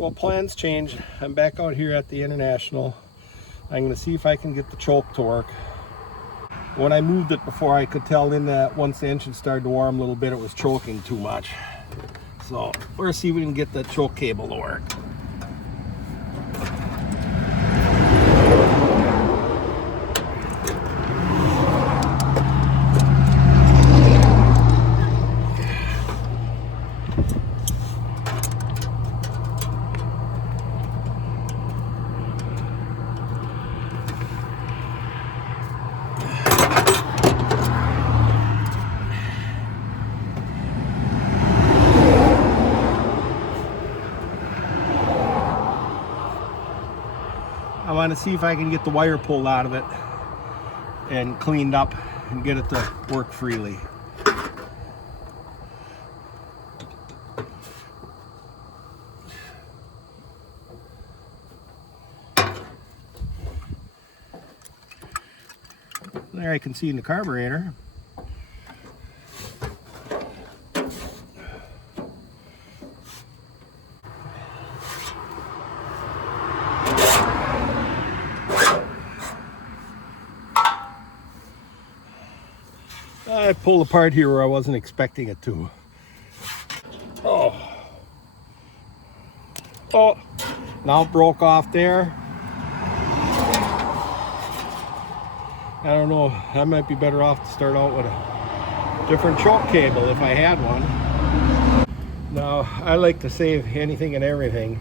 Well, plans change. I'm back out here at the International. I'm going to see if I can get the choke to work. When I moved it before, I could tell in that once the engine started to warm a little bit, it was choking too much. So we're going to see if we can get that choke cable to work. I want to see if I can get the wire pulled out of it and cleaned up and get it to work freely. There I can see in the carburetor. I pulled apart here where I wasn't expecting it to. Oh, now it broke off there. I don't know, I might be better off to start out with a different choke cable if I had one. Now, I like to save anything and everything,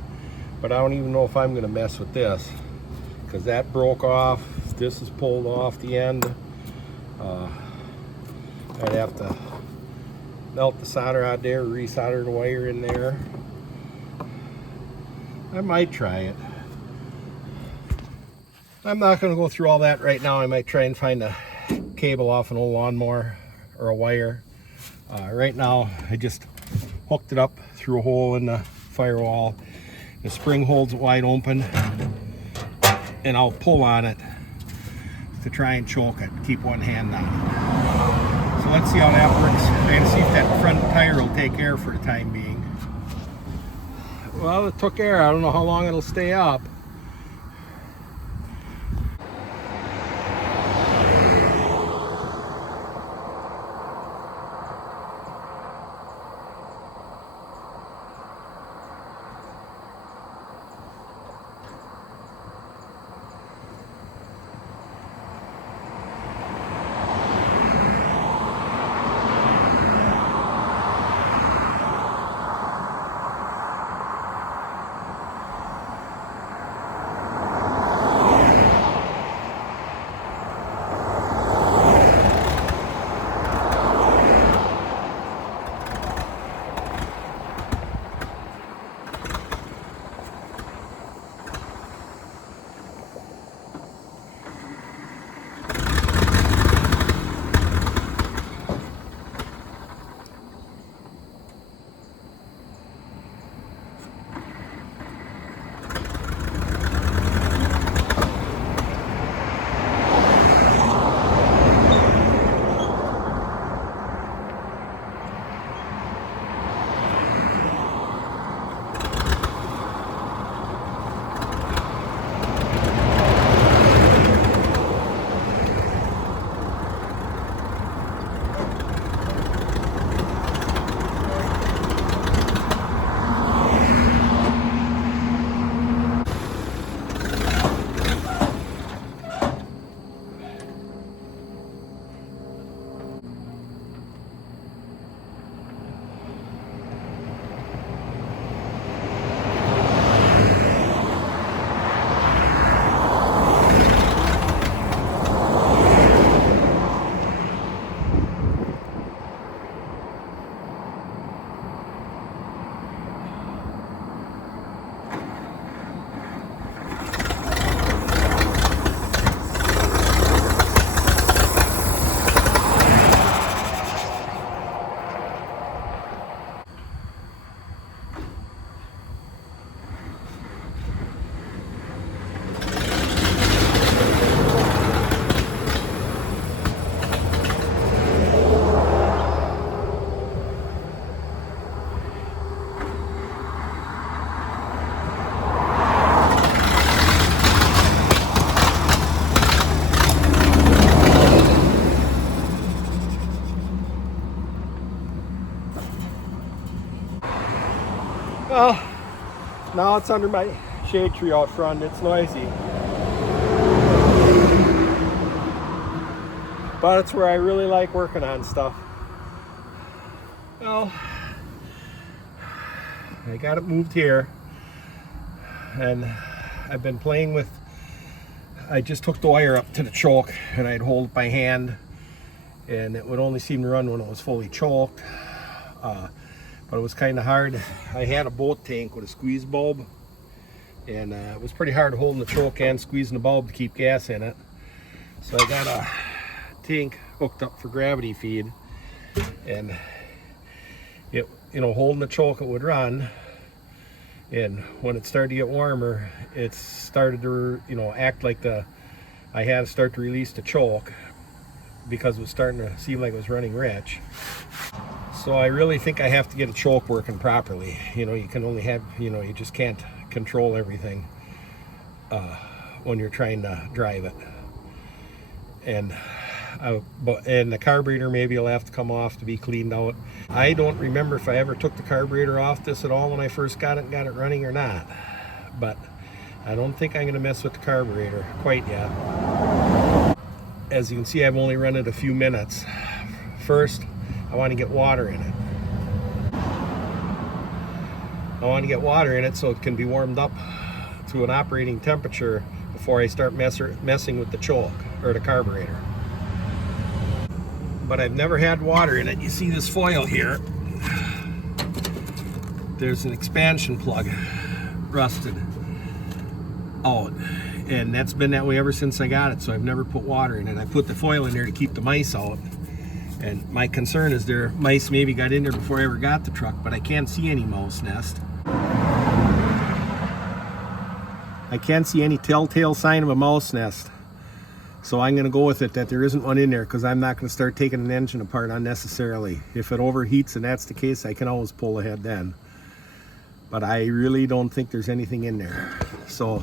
but I don't even know if I'm going to mess with this, because that broke off. This is pulled off the end. I'd have to melt the solder out there, resolder the wire in there. I might try it. I'm not going to go through all that right now. I might try and find a cable off an old lawnmower or a wire. Right now, I just hooked it up through a hole in the firewall. The spring holds it wide open, and I'll pull on it to try and choke it, keep one hand on it. So let's see how that works. I'm going to see if that front tire will take air for the time being. Well, it took air. I don't know how long it'll stay up. Now it's under my shade tree out front. It's noisy. But it's where I really like working on stuff. Well, I got it moved here. And I've been playing with, I just took the wire up to the choke and I'd hold it by hand. And it would only seem to run when it was fully choked. But it was kind of hard. I had a boat tank with a squeeze bulb. And it was pretty hard holding the choke and squeezing the bulb to keep gas in it. So I got a tank hooked up for gravity feed. And it, you know, holding the choke, it would run. And when it started to get warmer, it started to, you know, act like I had to start to release the choke because it was starting to seem like it was running rich. So I really think I have to get a choke working properly. You know, you can only have, you know, you just can't control everything when you're trying to drive it. And the carburetor maybe will have to come off to be cleaned out. I don't remember if I ever took the carburetor off this at all when I first got it running or not. But I don't think I'm gonna mess with the carburetor quite yet. As you can see, I've only run it a few minutes. First, I want to get water in it. I want to get water in it so it can be warmed up to an operating temperature before I start messing with the choke or the carburetor. But I've never had water in it. You see this foil here. There's an expansion plug rusted out. And that's been that way ever since I got it, so I've never put water in it. I put the foil in there to keep the mice out. And my concern is mice maybe got in there before I ever got the truck, but I can't see any mouse nest. I can't see any telltale sign of a mouse nest. So I'm gonna go with it that there isn't one in there, because I'm not gonna start taking an engine apart unnecessarily. If it overheats and that's the case, I can always pull ahead then. But I really don't think there's anything in there. So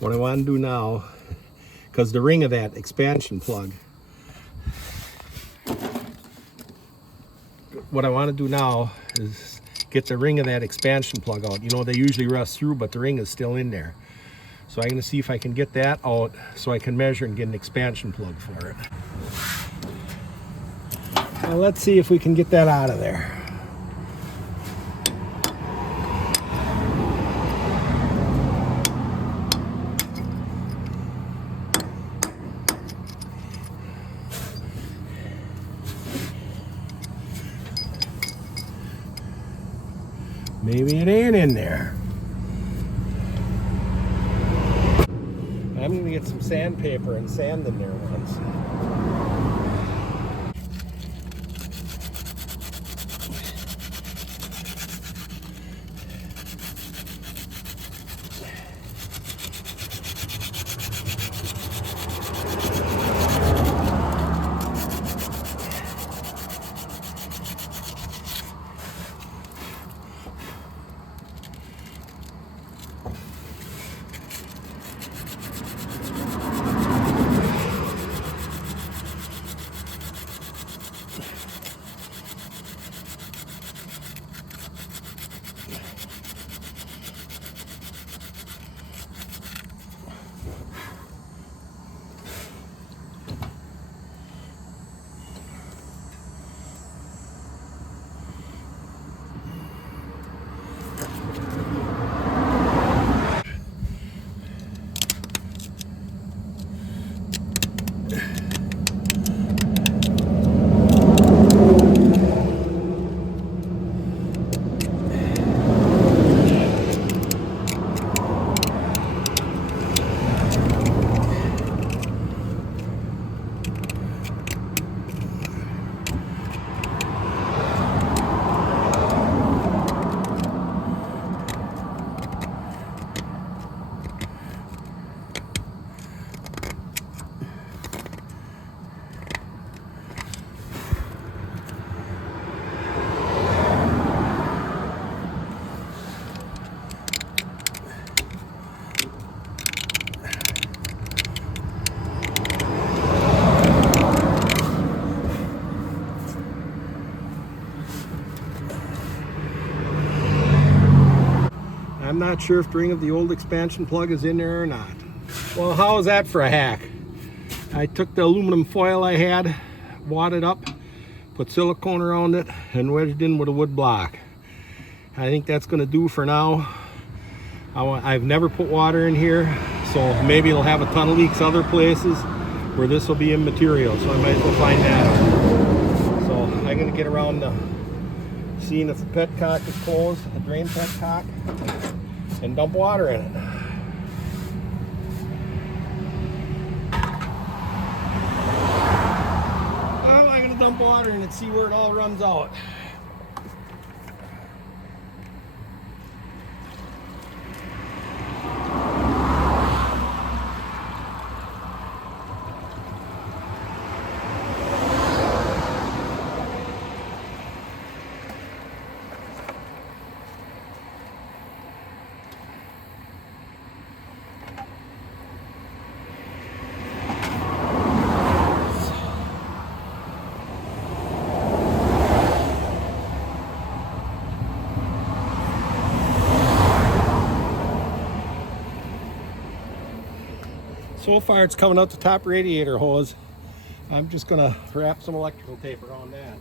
what I want to do now, because the ring of that expansion plug, what I want to do now is get the ring of that expansion plug out. You know, they usually rust through, but the ring is still in there. So I'm going to see if I can get that out so I can measure and get an expansion plug for it. Now let's see if we can get that out of there. Maybe it ain't in there. I'm going to get some sandpaper and sand in there once. I'm not sure if the ring of the old expansion plug is in there or not. Well, how is that for a hack? I took the aluminum foil I had, wadded up, put silicone around it, and wedged in with a wood block. I think that's going to do for now. I've never put water in here, so maybe it'll have a ton of leaks other places where this will be immaterial, so I might as well find that out. So I'm going to get around to seeing if the petcock is closed, the drain petcock, and dump water in it. Well, I'm going to dump water in it, see where it all runs out. So far it's coming out the top radiator hose. I'm just going to wrap some electrical tape around that.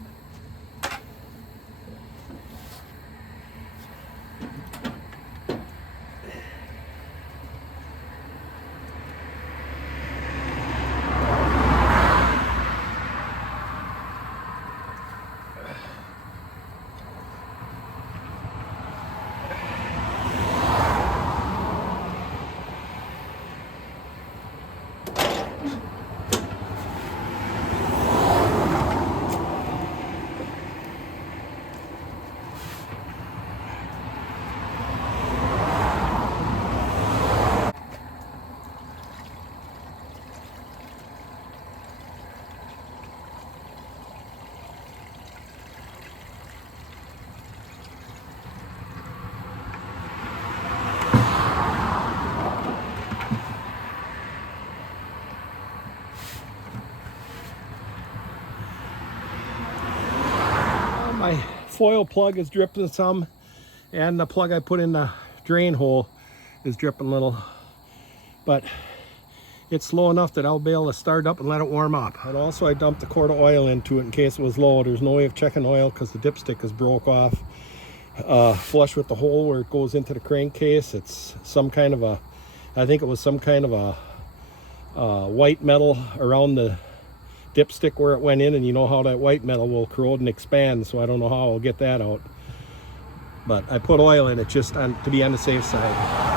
My foil plug is dripping some, and the plug I put in the drain hole is dripping a little, but it's slow enough that I'll be able to start up and let it warm up. And also I dumped a quart of oil into it in case it was low. There's no way of checking oil because the dipstick is broke off. Flush with the hole where it goes into the crankcase, it's some kind of a, I think it was some kind of a white metal around the dipstick where it went in, and you know how that white metal will corrode and expand, so I don't know how I'll get that out. But I put oil in it just to be on the safe side.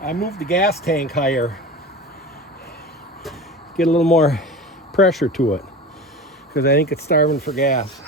I moved the gas tank higher. Get a little more pressure to it because I think it's starving for gas.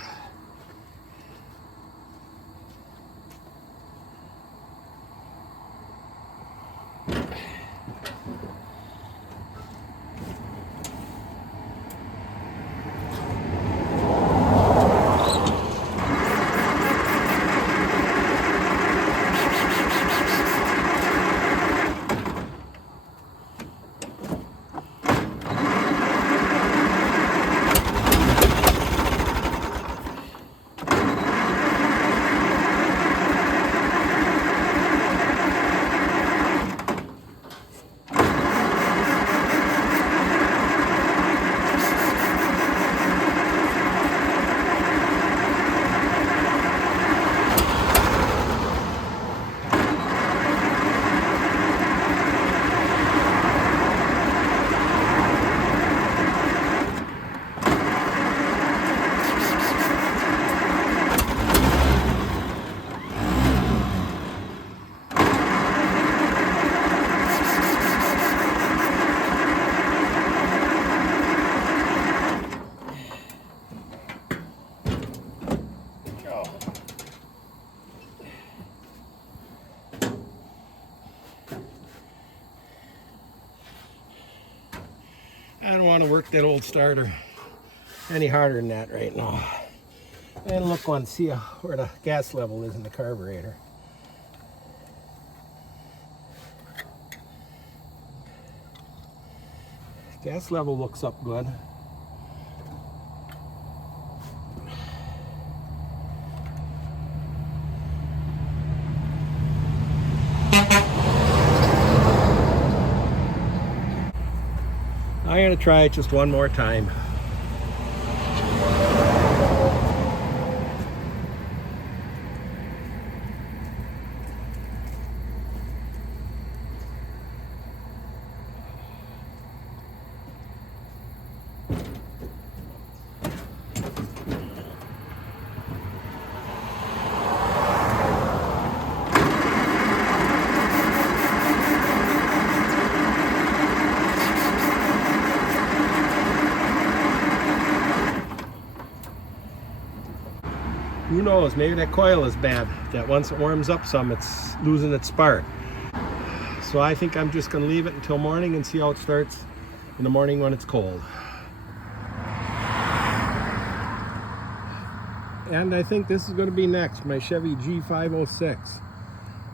I don't want to work that old starter any harder than that right now. And look on, see where the gas level is in the carburetor. Gas level looks up good. I'm going to try it just one more time. Who knows, maybe that coil is bad, that once it warms up some, it's losing its spark. So I think I'm just going to leave it until morning and see how it starts in the morning when it's cold. And I think this is going to be next, my Chevy G506.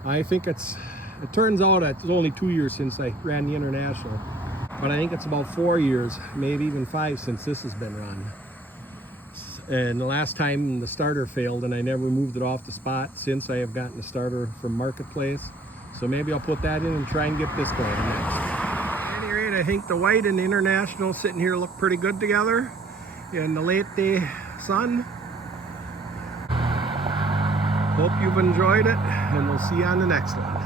I think it turns out it's only 2 years since I ran the International, but I think it's about 4 years, maybe even 5 since this has been run. And the last time the starter failed and I never moved it off the spot since. I have gotten the starter from Marketplace. So maybe I'll put that in and try and get this going next. At any rate, I think the white and the International sitting here look pretty good together in the late day sun. Hope you've enjoyed it, and we'll see you on the next one.